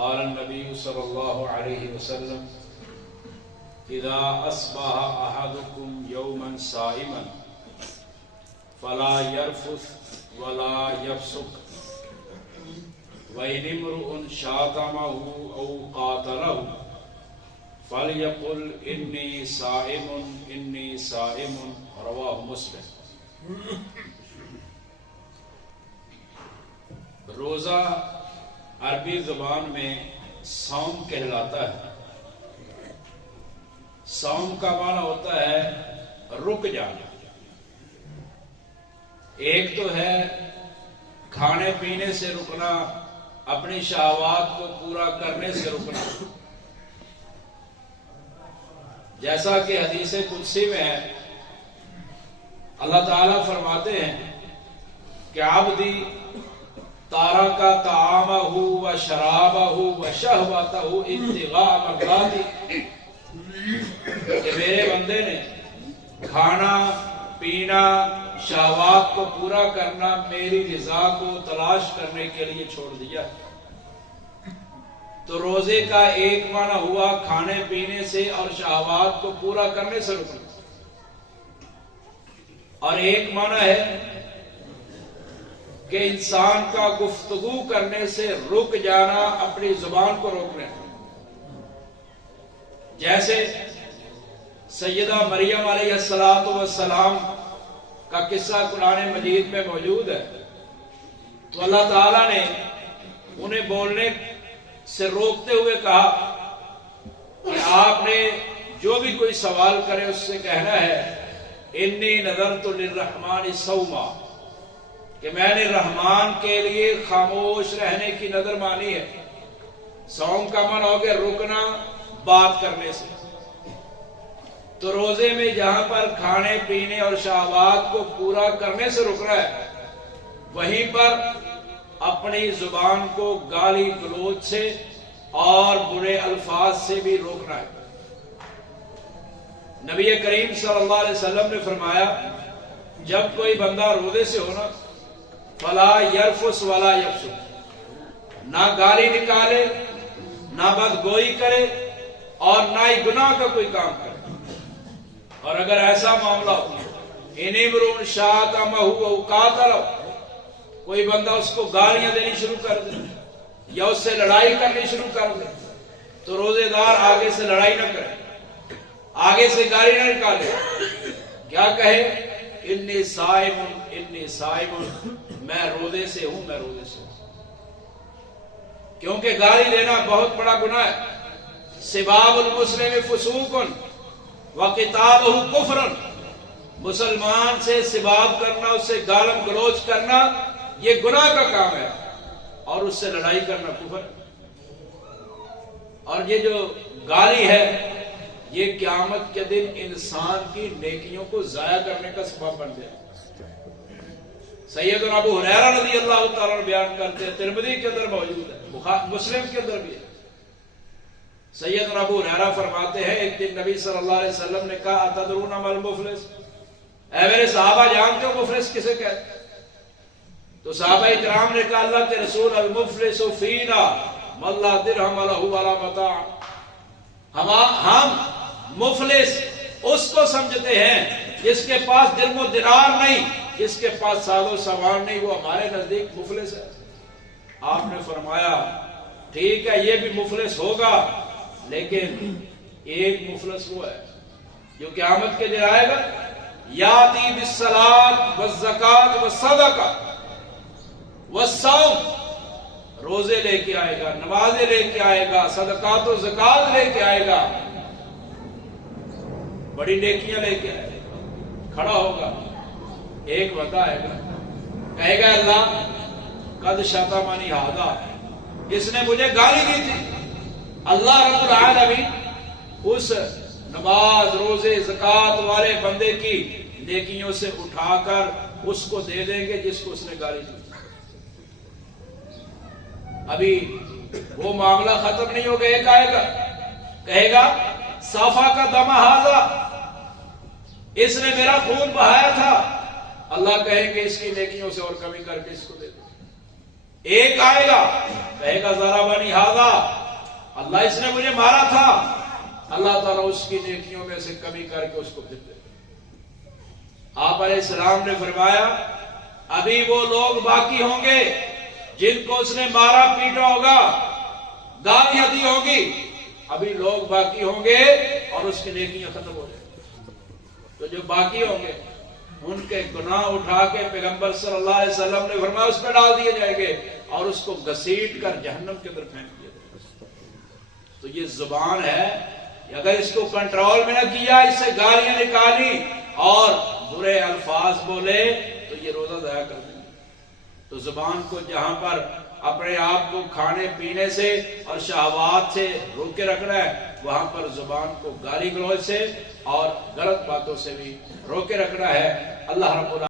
قال النبي صلى الله عليه وسلم اذا اصبح احدكم يوما صائما فلا يرفث ولا يفسق وإن امرؤ شاتمه أو قاتله فليقل إني صائم إني صائم رواه مسلم۔ روزہ عربی زبان میں صوم کہلاتا ہے۔ صوم کا معنی ہوتا ہے رک جانا۔ ایک تو ہے کھانے پینے سے رکنا، اپنی شہوات کو پورا کرنے سے رکنا، جیسا کہ حدیث قدسی میں ہے، اللہ تعالیٰ فرماتے ہیں کہ عبدی تارک طعامہ و شرابہ و شہوتہ ابتغاء مرضاتی، کہ میرے بندے نے کھانا پینا شہوات کو پورا کرنا میری رضا کو تلاش کرنے کے لیے چھوڑ دیا۔ تو روزے کا ایک معنی ہوا کھانے پینے سے اور شہوات کو پورا کرنے سے رکنا، اور ایک معنی ہے کہ انسان کا گفتگو کرنے سے رک جانا، اپنی زبان کو روکنا۔ جیسے سیدہ مریم علیہ السلام کا قصہ قرآن مجید میں موجود ہے، تو اللہ تعالیٰ نے انہیں بولنے سے روکتے ہوئے کہا کہ آپ نے جو بھی کوئی سوال کرے اس سے کہنا ہے انی نذرت للرحمن صوما، کہ میں نے رحمان کے لیے خاموش رہنے کی نظر مانی ہے۔ صوم کا معنی ہو گیا رکنا بات کرنے سے۔ تو روزے میں جہاں پر کھانے پینے اور شہوات کو پورا کرنے سے رکنا ہے، وہیں پر اپنی زبان کو گالی گلوچ سے اور برے الفاظ سے بھی روکنا ہے۔ نبی کریم صلی اللہ علیہ وسلم نے فرمایا جب کوئی بندہ روزے سے ہونا فلا یرفس ولا یفسق، نہ گالی نکالے، نہ بدگوئی کرے، اور نہ ہی گناہ کا کوئی کام کرے۔ اور اگر ایسا معاملہ ہو ان امرؤ شاتمہ او قاتلہ، کوئی بندہ اس کو گالیاں دینی شروع کر دے یا اس سے لڑائی کرنی شروع کر دے، تو روزے دار آگے سے لڑائی نہ کرے، آگے سے گالی نہ نکالے، کیا کہے انی صائم انی صائم، میں روزے سے ہوں، میں روزے سے ہوں۔ کیونکہ گالی دینا بہت بڑا گناہ ہے۔ سباب المسلم فسوق وقتالہ کفر، مسلمان سے سباب کرنا، اس سے گالم گلوچ کرنا یہ گناہ کا کام ہے، اور اس سے لڑائی کرنا کفر۔ اور یہ جو گالی ہے یہ قیامت کے دن انسان کی نیکیوں کو ضائع کرنے کا سبب بن جائے۔ سیدنا ابو ہریرہ رضی اللہ تعالیٰ عنہ بیان کرتے ہیں، ترمذی کے اندر موجود ہے، مسلم کے اندر بھی ہے۔ سیدنا ابو ہریرہ فرماتے ہیں ایک دن نبی صلی اللہ علیہ وسلم نے کہا اتدرون ما المفلس، اے میرے صحابہ جانتے ہو مفلس کسے کہتے ہیں؟ تو صحابہ اکرام نے کہا اللہ کے رسول المفلس فینا من لا درہم لہ ولا متاع، ہم مفلس اس کو سمجھتے ہیں جس کے پاس درہم و دینار نہیں، جس کے پاس ساز و سامان نہیں، وہ ہمارے نزدیک مفلس ہے۔ آپ نے فرمایا ٹھیک ہے یہ بھی مفلس ہوگا، لیکن ایک مفلس وہ ہے جو قیامت کے دن آئے گا یاتی بالصلاۃ والزکات والصدقہ والصوم، روزے لے کے آئے گا، نمازیں لے کے آئے گا، صدقات و زکات لے کے آئے گا، بڑی نیکیاں لے کے آئے گا، کھڑا ہوگا، ایک بندہ آئے گا کہے گا اللہ قد شتمنی ھذا، اس نے مجھے گالی دی تھی۔ اللہ رب العالمین اس نماز روزے زکات والے بندے کی نیکیوں سے اٹھا کر اس کو دے دیں گے جس کو اس نے گالی دی۔ ابھی وہ معاملہ ختم نہیں ہوگا، ایک آئے گا کہے گا صافا کا دم ھذا، اس نے میرا خون بہایا تھا، اللہ کہیں گے اس کی نیکیوں سے اور کمی کر کے اس کو دے دو۔ ایک آئے گا کہے گا ضربنی ھذا، اللہ اس نے مجھے مارا تھا، اللہ تعالیٰ اس کی نیکیوں میں سے کمی کر کے اس کو پھر دے گا۔ آپ علیہ السلام نے فرمایا ابھی وہ لوگ باقی ہوں گے جن کو اس نے مارا پیٹا ہوگا، گالیاں دی ہوگی، ابھی لوگ باقی ہوں گے اور اس کی نیکیاں ختم ہو جائیں گی۔ تو جو باقی ہوں گے ان کے گناہ اٹھا کے پیغمبر صلی اللہ علیہ وسلم نے فرمایا اس پہ ڈال دیے جائیں گے اور اس کو گھسیٹ کر جہنم کے اندر پھینک دیا جائے گا۔ تو یہ زبان ہے، اگر اس کو کنٹرول میں نہ کیا، اس سے گالیاں نکالی اور برے الفاظ بولے تو یہ روزہ ضائع کر دیں گے۔ تو زبان کو جہاں پر اپنے آپ کو کھانے پینے سے اور شہوات سے روک کے رکھنا ہے، وہاں پر زبان کو گالی گلوچ سے اور غلط باتوں سے بھی روک کے رکھنا ہے۔ اللہ رب العالمین